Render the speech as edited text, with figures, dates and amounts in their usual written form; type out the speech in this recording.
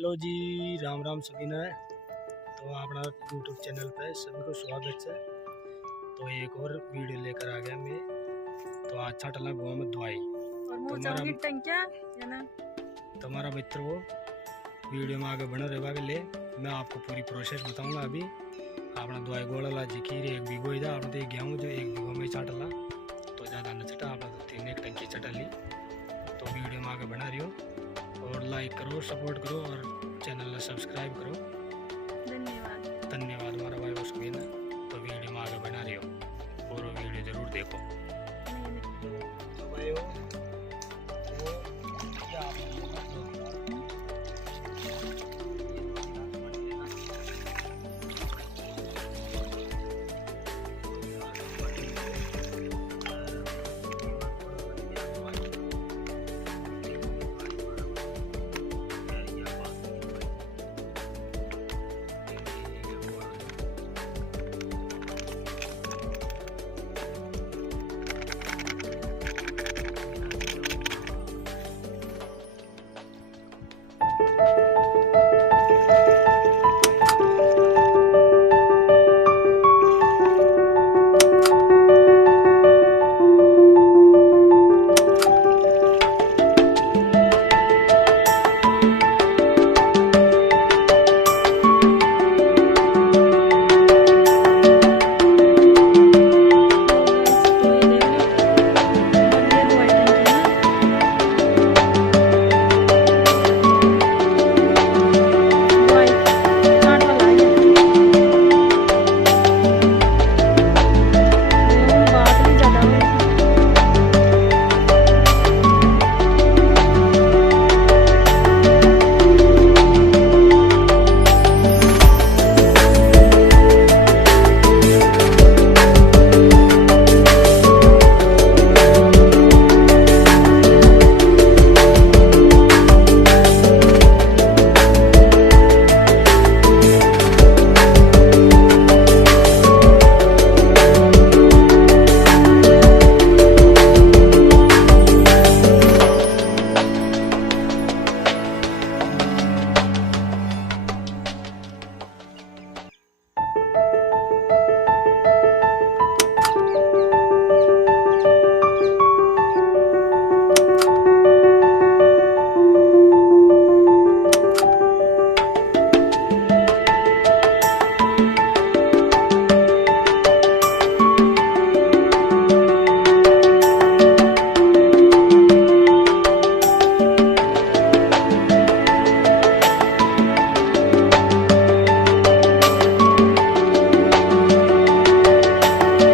Hello जी, राम राम सभी ने। तो अपना यूट्यूब चैनल पे सभी को स्वागत है। तो एक और वीडियो लेकर आ गया मैं। तो अच्छा टला गाँव में दवाई तुम्हारा मित्र वो वीडियो में आगे बढ़ो रहेगा के ले मैं आपको पूरी प्रोसेस बताऊंगा। अभी अपना दवाई गोला जिखीर 1 बीघो इधर आपने तो गेहूँ जो 1 बीघो में चाटला तो ज़्यादा न चटा आपने तो 3 एक टंकी चटा ली। तो वीडियो में आगे बना रही हो और लाइक करो, सपोर्ट करो और चैनल सब्सक्राइब करो। धन्यवाद हमारा भाई उस भी ना। तो वीडियो में आगे बना रही हो और वीडियो ज़रूर देखो। तो भाई वो क्या